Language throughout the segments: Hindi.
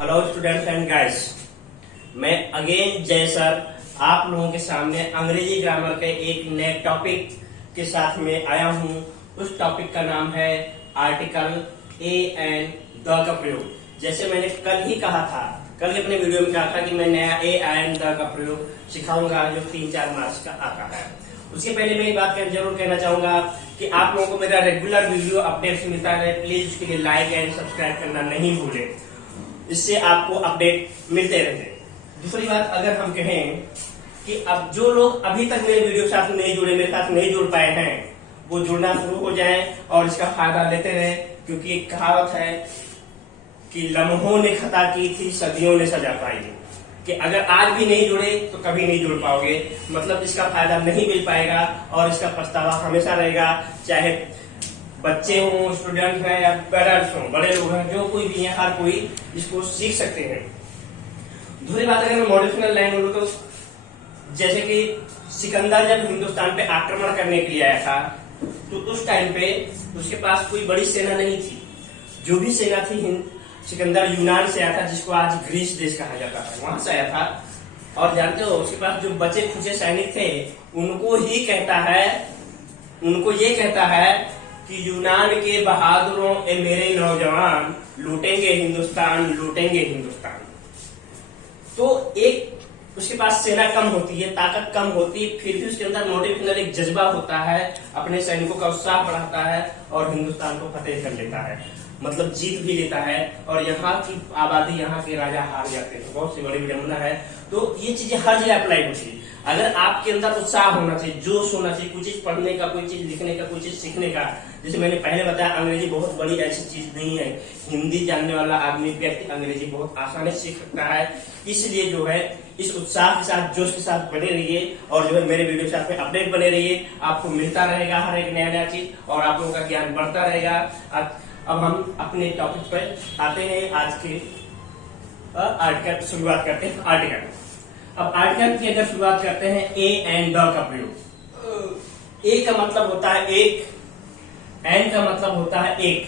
हेलो स्टूडेंट्स एंड गाइस, मैं अगेन जय सर आप लोगों के सामने अंग्रेजी ग्रामर के एक नए टॉपिक के साथ में आया हूं। उस टॉपिक का नाम है आर्टिकल ए एंड द का प्रयोग। जैसे मैंने कल ही कहा था, कल के अपने वीडियो में कहा था कि मैं नया ए एंड द का प्रयोग सिखाऊंगा जो 3-4 मार्च का आता है। उसके पहले मैं ये बात जरूर कहना चाहूंगा कि आप लोगों को मेरा रेगुलर वीडियो अपडेट्स मिलता है, प्लीज उसके लिए लाइक एंड सब्सक्राइब करना नहीं भूलें, इससे आपको अपडेट मिलते रहते। दूसरी बात, अगर हम कहें कि अब जो लोग अभी तक मेरे वीडियो के साथ नहीं जुड़े, मेरे साथ नहीं जुड़ पाए हैं, वो जुड़ना शुरू हो जाएं और इसका फायदा लेते रहें, क्योंकि एक कहावत है कि लम्हों ने खता की थी, सदियों ने सजा पाई, कि अगर आज भी नहीं जुड़े तो कभी नहीं जुड़ पाओगे। मतलब इसका फायदा नहीं मिल पाएगा और इसका पछतावा हमेशा रहेगा, चाहे बच्चे हों, स्टूडेंट हैं या पेरेंट्स हों, बड़े लोग हैं, जो कोई भी है, हर कोई इसको सीख सकते हैं। दूसरी बात, अगर मैं मोटिवेशनल लाइन बोलूं तो जैसे कि सिकंदर जब हिंदुस्तान पे आक्रमण करने के लिए आया था, तो उस टाइम पे उसके पास कोई बड़ी सेना नहीं थी। जो भी सेना थी, सिकंदर यूनान से आया था, जिसको आज ग्रीस देश कहा जाता है, वहां से आया था। और जानते हो, उसके पास जो बचे खुचे सैनिक थे, उनको ये कहता है कि यूनान के बहादुरों ए मेरे नौजवान, लूटेंगे हिंदुस्तान, लूटेंगे हिंदुस्तान। तो एक उसके पास सेना कम होती है, ताकत कम होती है, फिर भी उसके अंदर मोटिवेशनल एक जज्बा होता है, अपने सैनिकों का उत्साह बढ़ाता है और हिंदुस्तान को फतेह कर लेता है, मतलब जीत भी लेता है। और यहाँ की आबादी, यहाँ के राजा हार जाते हैं। बहुत सी बड़ी विडंबना है। तो ये चीजें हर जगह अप्लाई होती है। अगर आपके अंदर उत्साह होना चाहिए, जोश होना चाहिए, कोई चीज पढ़ने का, कोई चीज लिखने का, कोई चीज सीखने का। जैसे मैंने पहले बताया, अंग्रेजी बहुत बड़ी ऐसी चीज नहीं है। हिंदी जानने वाला आदमी, व्यक्ति अंग्रेजी बहुत आसानी से सीख सकता है। इसलिए जो है, इस उत्साह के साथ, जोश के साथ बने रहिए और जो है मेरे वीडियो के साथ में अपडेट बने रहिए। आपको मिलता रहेगा हर एक नया चीज और आप लोगों का ज्ञान बढ़ता रहेगा। अब हम अपने टॉपिक पर आते हैं। आज के आर्टिकल शुरुआत करते हैं। अब आर्टिकल की अगर शुरुआत करते हैं, ए एंड द का प्रयोग। ए का मतलब होता है एक, एंड का मतलब होता है एक,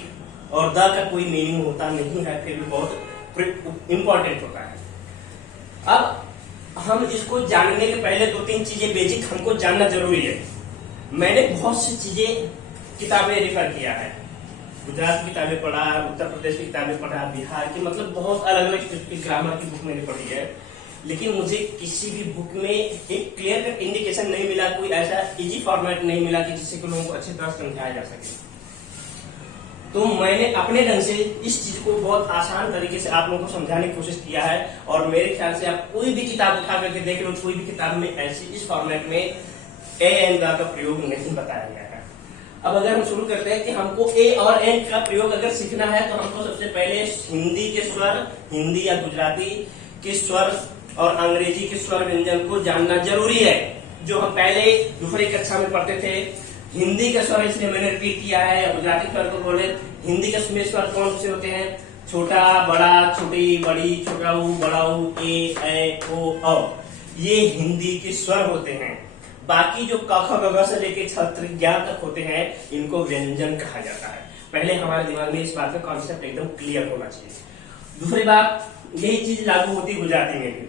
और द का कोई मीनिंग होता नहीं है, फिर भी बहुत इंपॉर्टेंट होता है। अब हम इसको जानने के पहले 2-3 चीजें बेसिक हमको जानना जरूरी है। मैंने बहुत सी चीजें किताबें रेफर किया है, गुजरात की किताबें पढ़ा, उत्तर प्रदेश की किताबें पढ़ा, बिहार की, मतलब बहुत अलग अलग ग्रामर की बुक मैंने पढ़ी है। लेकिन मुझे किसी भी बुक में एक क्लियर कट इंडिकेशन नहीं मिला, कोई ऐसा इजी फॉर्मेट नहीं मिला कि जिससे लोगों को अच्छी तरह समझाया जा सके। तो मैंने अपने ढंग से इस चीज को बहुत आसान तरीके से आप लोगों को समझाने की कोशिश किया है। और मेरे ख्याल से आप कोई भी किताब उठा करके देख लो, कोई भी किताब में ऐसी इस फॉर्मेट में ए एंड द का प्रयोग नहीं बताया गया है। अब अगर हम शुरू करते हैं कि हमको ए और एंड का प्रयोग अगर सीखना है, तो हमको सबसे पहले हिंदी के स्वर, हिंदी या गुजराती के स्वर और अंग्रेजी के स्वर व्यंजन को जानना जरूरी है। जो हम पहले दूसरी कक्षा में पढ़ते थे, हिंदी का स्वर इसलिए मैंने रिपीट किया है, या गुजराती स्वर को बोले, हिंदी के स्वर कौन से होते हैं? छोटा, बड़ा, छोटी, बड़ी, छोटा ऊ, बड़ा ऊ, ए ओ औ, ये हिंदी के स्वर होते हैं। बाकी जो क ख ग घ से लेके छत्र ज्ञान तक होते हैं, इनको व्यंजन कहा जाता है। पहले हमारे दिमाग में इस बात का कॉन्सेप्ट एकदम क्लियर होना चाहिए। दूसरी बात, यही चीज लागू होती है गुजराती में भी।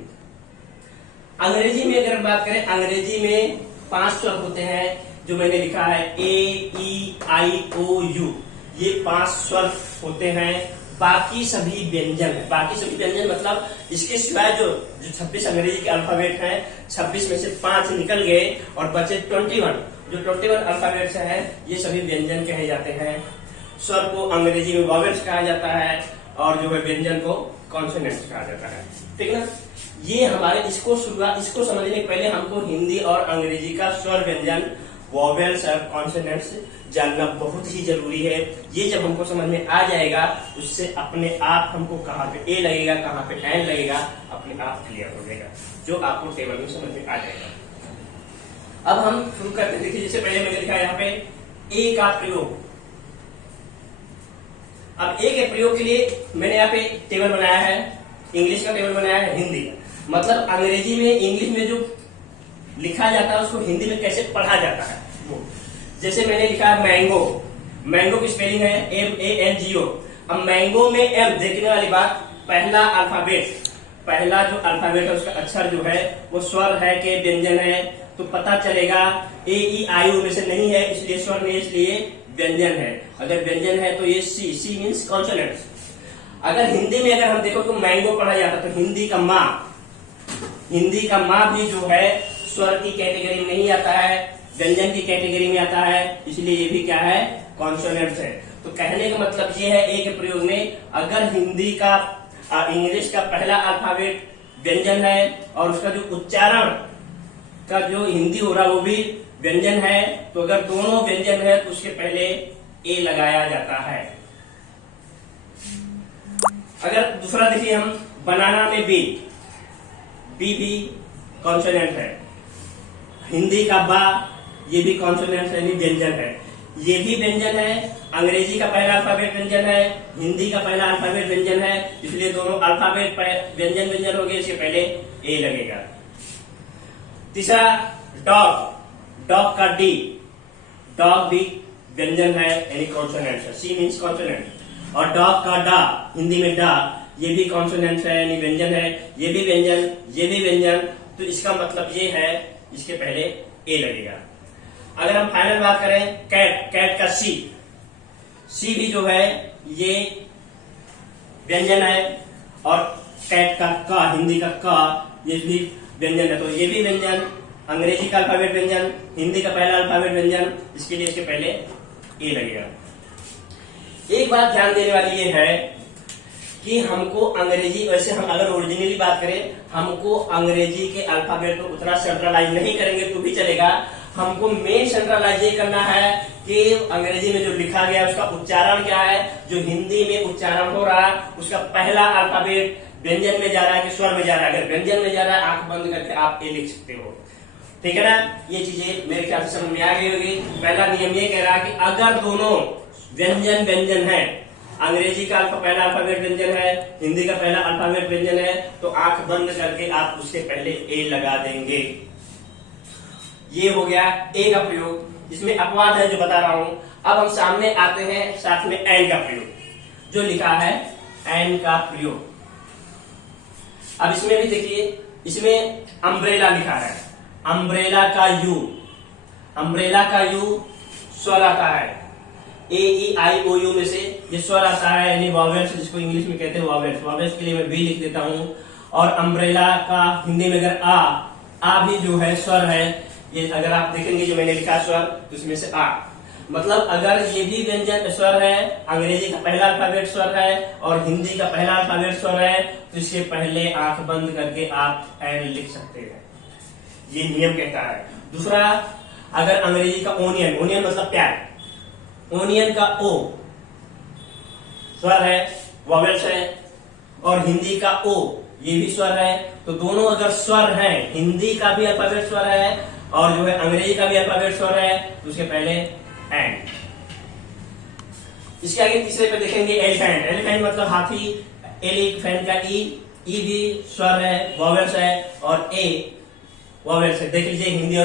अंग्रेजी में अगर बात करें, अंग्रेजी में 5 स्वर होते हैं, जो मैंने लिखा है ए, ई, आई, ओ, यू, ये 5 स्वर होते हैं। बाकी सभी व्यंजन है। बाकी सभी व्यंजन मतलब इसके सिवाय जो 26 अंग्रेजी के अल्फाबेट हैं, 26 में से 5 निकल गए और बचे 21। जो 21 अल्फाबेट्स हैं, ये सभी व्यंजन कहे जाते हैं। स्वर को अंग्रेजी में वॉवेल्स कहा जाता है और जो है व्यंजन को कॉन्सोनेंट्स कहा जाता है। ठीक ना? ये हमारे इसको समझने के पहले हमको हिंदी और अंग्रेजी का स्वर व्यंजन, वॉवेल्स और कॉन्सोनेंट्स जानना बहुत ही जरूरी है। ये जब हमको समझ में आ जाएगा, उससे अपने आप हमको कहाँ पे ए लगेगा, कहाँ पे एन लगेगा, अपने आप क्लियर हो जाएगा, जो आपको टेबल में समझ में आ जाएगा। अब हम शुरू करते हैं। देखिए, जैसे पहले मैंने लिखा है यहाँ पे ए का प्रयोग। अब ए के प्रयोग के लिए मैंने यहाँ पे टेबल बनाया है, इंग्लिश का टेबल बनाया है, हिंदी का। मतलब अंग्रेजी में, इंग्लिश में जो लिखा जाता है उसको हिंदी में कैसे पढ़ा जाता है वो। जैसे मैंने लिखा है मैंगो, मैंगो की स्पेलिंग है MANGO। अब मैंगो में एम, देखने वाली बात, पहला अल्फाबेट, पहला जो अल्फाबेट है उसका अक्षर जो है वो स्वर है कि व्यंजन है, तो पता चलेगा ए ई आई ओ में से नहीं है, इसलिए स्वर नहीं, इसलिए व्यंजन है। अगर व्यंजन है तो ये सी, सी मीन्स कॉन्सोनेंट्स। अगर हिंदी में अगर हम देखो तो मैंगो पढ़ा जाता, तो हिंदी का माँ, हिंदी का माँ भी जो है स्वर की कैटेगरी में नहीं आता है, व्यंजन की कैटेगरी में आता है, इसलिए ये भी क्या है, कॉन्सोनेंट्स है। तो कहने का मतलब ये है एक प्रयोग में, अगर हिंदी का इंग्लिश का पहला अल्फाबेट व्यंजन है और उसका जो उच्चारण का जो हिंदी हो रहा है वो भी व्यंजन है, तो अगर दोनों व्यंजन है तो उसके पहले ए लगाया जाता है। अगर दूसरा देखिए हम, बनाना में बी, बी भी कॉन्सोनेंट है। हिंदी का बा, ये भी कॉन्सोनेंट है, यानी व्यंजन है, ये भी व्यंजन है। अंग्रेजी का पहला अल्फाबेट व्यंजन है, हिंदी का पहला अल्फाबेट व्यंजन है, इसलिए दोनों अल्फाबेट व्यंजन व्यंजन हो गए, इसके पहले ए लगेगा। तीसरा डॉग, डॉग का डी, डॉग भी व्यंजन है यानी कॉन्सोनेंट है, सी मीन्स कॉन्सोनेंट। और डॉग का डा, हिंदी में डा, ये भी कॉन्सोनेंट है यानी व्यंजन है, ये भी व्यंजन, ये भी व्यंजन, तो इसका मतलब ये है इसके पहले ए लगेगा। अगर हम फाइनल बात करें कैट, कैट का सी, सी भी जो है ये व्यंजन है, और कैट का का, हिंदी का का, ये भी व्यंजन है, तो ये भी व्यंजन, अंग्रेजी का अल्फाबेट व्यंजन, हिंदी का पहला अल्फाबेट व्यंजन, इसके लिए इसके पहले ए लगेगा। एक बात ध्यान देने वाली ये है कि हमको अंग्रेजी, वैसे हम अगर ओरिजिनली बात करें, हमको अंग्रेजी के अल्फाबेट को उतना सेंट्रलाइज नहीं करेंगे तो भी चलेगा, हमको मेन सेंट्रलाइज ये करना है कि अंग्रेजी में जो लिखा गया है उसका उच्चारण क्या है, जो हिंदी में उच्चारण हो रहा है उसका पहला अल्फाबेट व्यंजन में जा रहा है कि स्वर में जा रहा है। अगर व्यंजन में जा रहा है आंख बंद करके आप ए लिख सकते हो, ठीक है ना। ये चीजें मेरे ख्याल से समझ में आ गई होगी। पहला नियम ये कह रहा है कि अगर दोनों व्यंजन व्यंजन है, अंग्रेजी का पहला अल्फाबेट व्यंजन है, हिंदी का पहला अल्फाबेट व्यंजन है, तो आंख बंद करके आप उसके पहले ए लगा देंगे। ये हो गया ए का प्रयोग। इसमें अपवाद है जो बता रहा हूं। अब हम सामने आते हैं साथ में एन का प्रयोग, जो लिखा है एन का प्रयोग। अब इसमें भी देखिए, इसमें अम्ब्रेला लिखा है, अम्ब्रेला का यू, अम्ब्रेला का यू स्वर आता है, ए ई आई ओ यू में से ये स्वर आता है यानी वॉवेल्स, जिसको इंग्लिश में कहते हैं वॉवेल्स। वॉवेल्स के लिए मैं वी लिख देता हूं। और अम्ब्रेला का हिंदी में अगर आ भी जो है स्वर है, ये अगर आप देखेंगे जो मैंने लिखा स्वर, तो इसमें से आ, मतलब अगर ये भी व्यंजन स्वर है, अंग्रेजी का पहला अल्फाबेट स्वर है और हिंदी का पहला अल्फाबेट स्वर है, तो इसके पहले आंख बंद करके आप एन लिख सकते हैं, ये नियम कहता है। दूसरा, अगर अंग्रेजी का ओनियन, ओनियन मतलब प्याज, ओनियन का ओ स्वर है, वॉवेल्स है, और हिंदी का ओ ये भी स्वर है, तो दोनों अगर स्वर हैं, हिंदी का भी अल्फाबेट स्वर है और जो है अंग्रेजी का भी अल्फाबेट स्वर है, तो उसके पहले एन। इसके आगे तीसरे पे देखेंगे एलिफेंट, एलिफेंट मतलब हाथी, एलिफेंट का ई भी स्वर है, वॉवेल्स है, और ए वॉवेल्स है। देख लीजिए हिंदी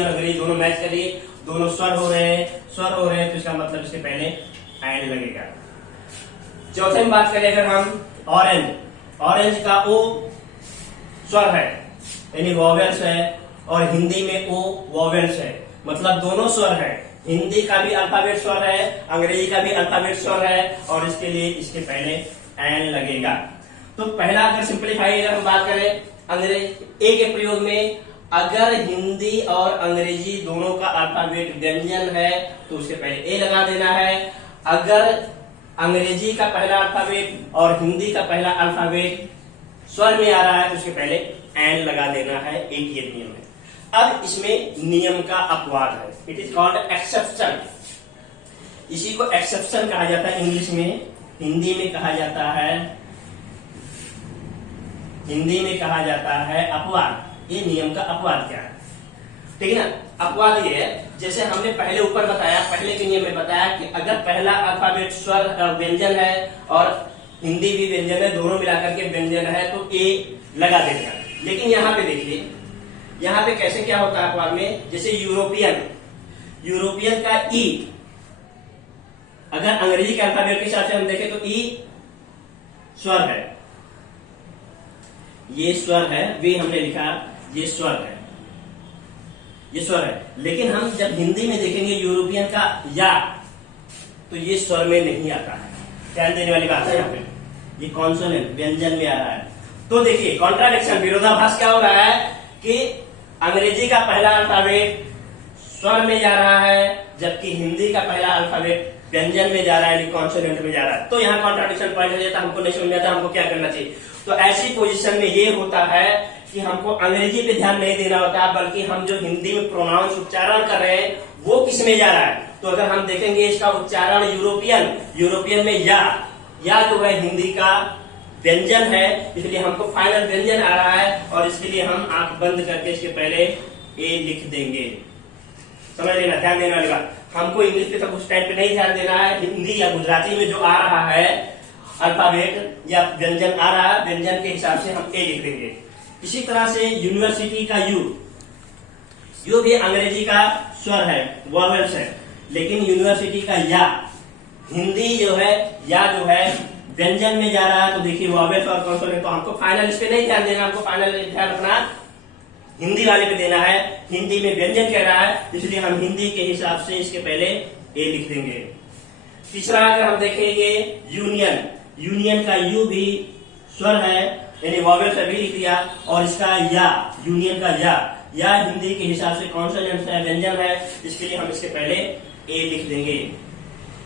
और अंग्रेजी दोनों मैच करिए, दोनों स्वर हो रहे हैं, तो इसका मतलब इसके पहले एन लगेगा। चौथे में बात करें अगर हम ऑरेंज, ऑरेंज का ओ स्वर है यानी वॉवेल्स है, और हिंदी में ओ वॉवेल्स है, मतलब दोनों स्वर है, हिंदी का भी अल्फाबेट स्वर है, अंग्रेजी का भी अल्फाबेट स्वर है, और इसके लिए इसके पहले एन लगेगा। तो पहला अगर सिंप्लीफाई अगर हम बात करें अंग्रेजी ए के प्रयोग में, अगर हिंदी और अंग्रेजी दोनों का अल्फाबेट व्यंजन है तो उसके पहले ए लगा देना है। अगर अंग्रेजी का पहला अल्फाबेट और हिंदी का पहला अल्फाबेट स्वर में आ रहा है तो उसके पहले एन लगा देना है, एक ये नियम है। अब इसमें नियम का अपवाद है, इट इज कॉल्ड एक्सेप्शन। इसी को एक्सेप्शन कहा जाता है इंग्लिश में, हिंदी में कहा जाता है अपवाद। ये नियम का अपवाद क्या है, ठीक है ना। अपवाद ये है, जैसे हमने पहले ऊपर बताया, पहले के नियम में बताया कि अगर पहला अल्फाबेट स्वर व्यंजन है और हिंदी भी व्यंजन है, दोनों मिलाकर के व्यंजन है, तो ए लगा देना। लेकिन यहाँ पे देखिए, यहाँ पे कैसे क्या होता है अपवाद में, जैसे यूरोपियन का ई, अगर अंग्रेजी के अल्फाबेट के हिसाब से हम देखें तो ई स्वर है ये स्वर है, वे हमने लिखा, ये स्वर है, ये स्वर है। लेकिन हम जब हिंदी में देखेंगे यूरोपियन का या, तो ये स्वर में नहीं आता है। ध्यान देने वाली बात है यहाँ पे, ये कॉन्सोनेंट व्यंजन में आ रहा है। तो देखिए कॉन्ट्राडिक्शन, विरोधाभास क्या हो रहा है कि अंग्रेजी का पहला अल्फाबेट स्वर में जा रहा है, जबकि हिंदी का पहला अल्फाबेट व्यंजन में जा रहा है, कॉन्सोनेंट में जा रहा है। तो यहाँ कॉन्ट्राडिक्शन पॉइंट हो जाता है, हमको नहीं समझ में आता हमको क्या करना चाहिए। तो ऐसी पोजीशन में ये होता है कि हमको अंग्रेजी पे ध्यान नहीं देना होता, बल्कि हम जो हिंदी में प्रोनाउंस उच्चारण कर रहे हैं वो किस में जा रहा है। तो अगर हम देखेंगे इसका उच्चारण यूरोपियन में या जो है हिंदी का व्यंजन है, इसलिए हमको फाइनल व्यंजन आ रहा है, और इसके लिए हम आंख बंद करके इसके पहले ए लिख देंगे। समझ लेना, ध्यान देने वाली बात। हमको इंग्लिश पे सब उस टाइम पे नहीं ध्यान देना है, हिंदी या गुजराती में जो आ रहा है अल्फाबेट या व्यंजन आ रहा है, व्यंजन के हिसाब से हम ए लिख देंगे। इसी तरह से यूनिवर्सिटी का यू भी अंग्रेजी का स्वर है, वॉवेल्स है, लेकिन यूनिवर्सिटी का या, हिंदी जो है या जो है व्यंजन में जा रहा है। तो देखिए वॉवेल्स और कॉन्सोनेंट, तो हमको फाइनल इस पे नहीं ध्यान देना, हमको फाइनल ध्यान रखना हिंदी वाले पे देना है। हिंदी में व्यंजन कह रहा है, इसलिए हम हिंदी के हिसाब से इसके पहले ए लिख देंगे। तीसरा अगर हम देखेंगे यूनियन का यू भी स्वर है, यानी वॉवेल से भी लिख दिया, और इसका या, यूनियन का या हिंदी के हिसाब से कॉन्सोनेंट है, व्यंजन है, इसके लिए हम इसके पहले ए लिख देंगे।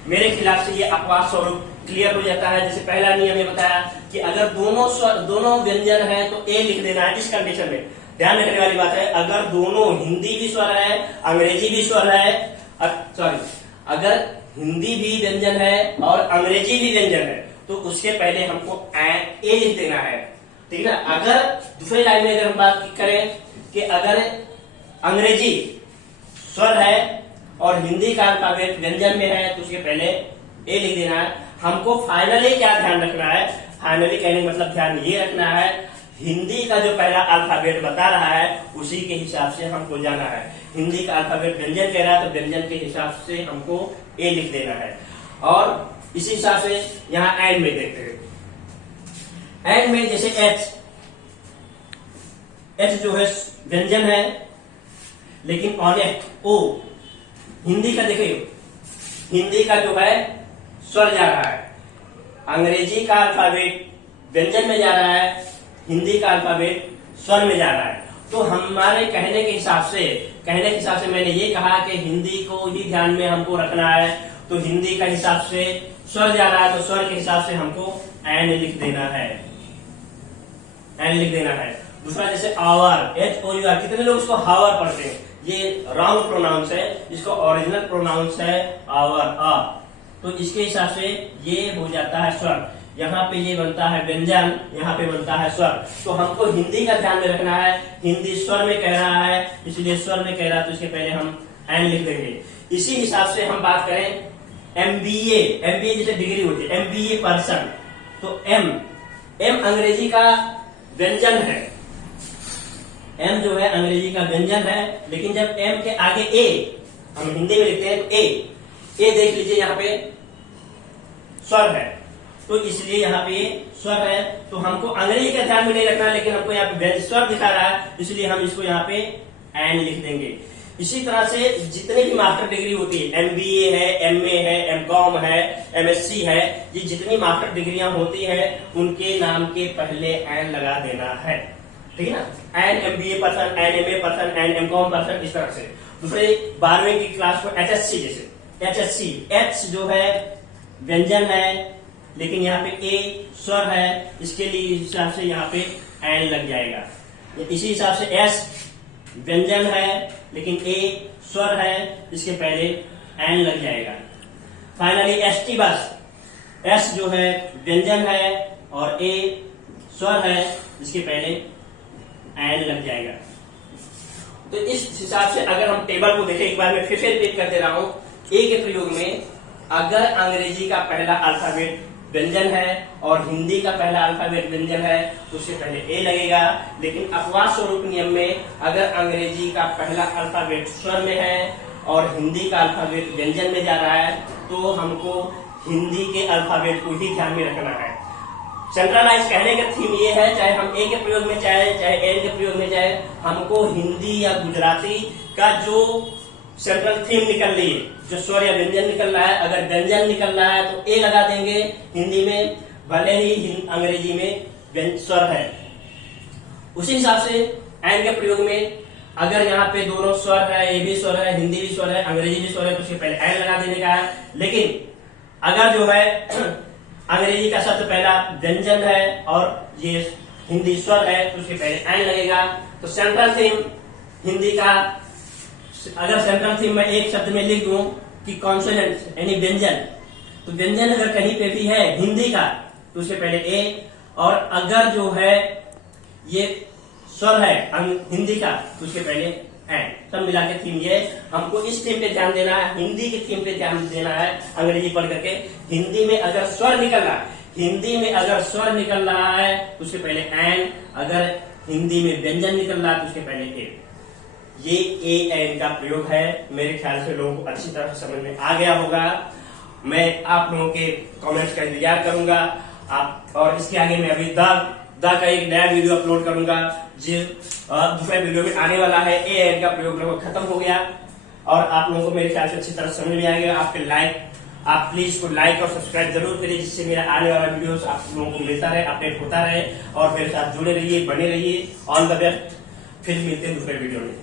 मेरे खिलाफ से ये अपवाद स्वरूप क्लियर हो जाता है। जैसे पहला नियम ये बताया कि अगर दोनों व्यंजन है तो ए लिख देना है। इस कंडीशन में ध्यान रखने वाली बात है, अगर दोनों हिंदी भी स्वर है, अंग्रेजी भी स्वर है, अगर हिंदी भी व्यंजन है और अंग्रेजी भी व्यंजन है, तो उसके पहले हमको ए लिख देना है, ठीक है। अगर दूसरी लाइन में अगर हम बात करें कि अगर अंग्रेजी स्वर है और हिंदी का अल्फाबेट व्यंजन में है, तो उसके पहले ए लिख देना है। हमको फाइनली क्या ध्यान रखना है, फाइनली कहने का मतलब ध्यान ये रखना है, हिंदी का जो पहला अल्फाबेट बता रहा है उसी के हिसाब से हमको जाना है। हिंदी का अल्फाबेट व्यंजन कह रहा है, तो व्यंजन के हिसाब से हमको ए लिख देना है। और इसी हिसाब से यहाँ एंड में देखते हैं। एंड में जैसे एच जो है व्यंजन है, लेकिन ऑनेस्ट ओ, हिंदी का देखिए, हिंदी का जो है स्वर जा रहा है, अंग्रेजी का अल्फाबेट व्यंजन में जा रहा है, हिंदी का अल्फाबेट स्वर में जा रहा है। तो हमारे कहने के हिसाब से मैंने ये कहा कि हिंदी को ही ध्यान में हमको रखना है। तो हिंदी का हिसाब से स्वर जा रहा है, तो स्वर के हिसाब से हमको एंड लिख देना है, एंड लिख देना है। दूसरा जैसे आवर, HOUR, कितने लोग इसको हावर पढ़ते हैं, ये रॉन्ग प्रोनाउंस है, इसको ओरिजिनल प्रोनाउंस है आवर, तो इसके हिसाब से ये हो जाता है स्वर। यहाँ पे ये बनता है व्यंजन, यहाँ पे बनता है स्वर। तो हमको हिंदी का ध्यान में रखना है, हिंदी स्वर में कह रहा है, इसलिए स्वर में कह रहा है, तो इसके पहले हम एंड लिख देंगे। इसी हिसाब से हम बात करें MBA जैसे डिग्री होती है, MBA पर्सन, तो एम अंग्रेजी का व्यंजन है, एम जो है अंग्रेजी का व्यंजन है, लेकिन जब एम के आगे ए हम हिंदी में लिखते हैं, तो ए देख लीजिए यहाँ पे स्वर है, तो इसलिए यहाँ पे स्वर है। तो हमको अंग्रेजी का ध्यान में नहीं रखना, लेकिन हमको यहाँ पे स्वर दिखा रहा है, इसलिए हम इसको यहाँ पे एंड लिख देंगे। इसी तरह से जितने भी मास्टर डिग्री होती है, MBA है, MA है, MCOM है, MSc है, ये जितनी मास्टर डिग्रियां होती है उनके नाम के पहले एंड लगा देना है, ठीक है ना। And MBA person, and MA person, and MCOM person, इस तरह से। दूसरे 12वीं की क्लास को HSC, जैसे HSC, H जो है व्यंजन है, लेकिन यहाँ पे ए स्वर है, इसके लिए हिसाब से यहाँ पे एंड लग जाएगा। इसी हिसाब से एस व्यंजन है, लेकिन ए स्वर है, इसके पहले एंड लग जाएगा। फाइनली ST बस, एस जो है व्यंजन है और ए स्वर है, इसके पहले एंड लग जाएगा। तो इस हिसाब से अगर हम टेबल को देखें, एक बार मैं फिर से रिपीट कर दे रहा हूं, ए के प्रयोग में अगर अंग्रेजी का पहला अल्फाबेट व्यंजन है और हिंदी का पहला अल्फाबेट व्यंजन है, तो उससे पहले ए लगेगा। लेकिन अपवाद स्वरूप नियम में अगर अंग्रेजी का पहला अल्फाबेट स्वर में है और हिंदी का अल्फाबेट व्यंजन में जा रहा है, तो हमको हिंदी के अल्फाबेट को ही ध्यान में रखना है। सेंट्रलाइज कहने का थीम ये है, चाहे हम ए के प्रयोग में चाहे एन के प्रयोग में चाहे, हमको हिंदी या गुजराती का जो सेंट्रल थीम निकल रही है, जो स्वर या व्यंजन निकल रहा है, अगर व्यंजन निकल रहा है तो ए लगा देंगे हिंदी में, भले ही अंग्रेजी में स्वर है। उसी हिसाब से एन के प्रयोग में अगर यहाँ पे दोनों स्वर है, ए भी स्वर है, हिंदी भी स्वर है, अंग्रेजी भी स्वर है, तो उसके पहले एन लगा देने का है। लेकिन अगर जो है अंग्रेजी का शब्द पहला व्यंजन है और ये हिंदी स्वर है, तो उसके पहले एन लगेगा। तो सेंट्रल थीम हिंदी का, अगर सेंट्रल थीम में एक शब्द में लिख दूं कि कॉन्सोनेंट यानी व्यंजन, तो व्यंजन अगर कहीं पे भी है हिंदी का तो उसके पहले ए, और अगर जो है ये स्वर है हिंदी का तो उसके पहले एन। सब मिला के थीम ये, हमको इस थीम पे ध्यान देना है, हिंदी की थीम पे ध्यान देना है। अंग्रेजी पढ़ करके हिंदी में अगर स्वर निकल रहा है, हिंदी में अगर स्वर निकल रहा है तो उसके पहले एन, अगर हिंदी में व्यंजन निकल रहा है तो उसके पहले ए। ये ए एन का प्रयोग है। मेरे ख्याल से लोगों को अच्छी तरह से समझ में आ गया होगा। मैं आप लोगों के कमेंट्स का इंतजार करूंगा। आप और इसके आगे मैं अभी द का एक नया वीडियो अपलोड करूंगा, जो दूसरे वीडियो में आने वाला है। ए एन का प्रयोग लगभग खत्म हो गया और आप लोगों को मेरे ख्याल से अच्छी तरह समझ में आएगा। आप प्लीज को लाइक और सब्सक्राइब जरूर करिए, जिससे मेरा आने वाला वीडियो आप लोगों को मिलता रहे, अपडेट होता रहे, और मेरे साथ जुड़े रहिए, बने रहिए। All the best. फिर मिलते हैं दूसरे वीडियो में।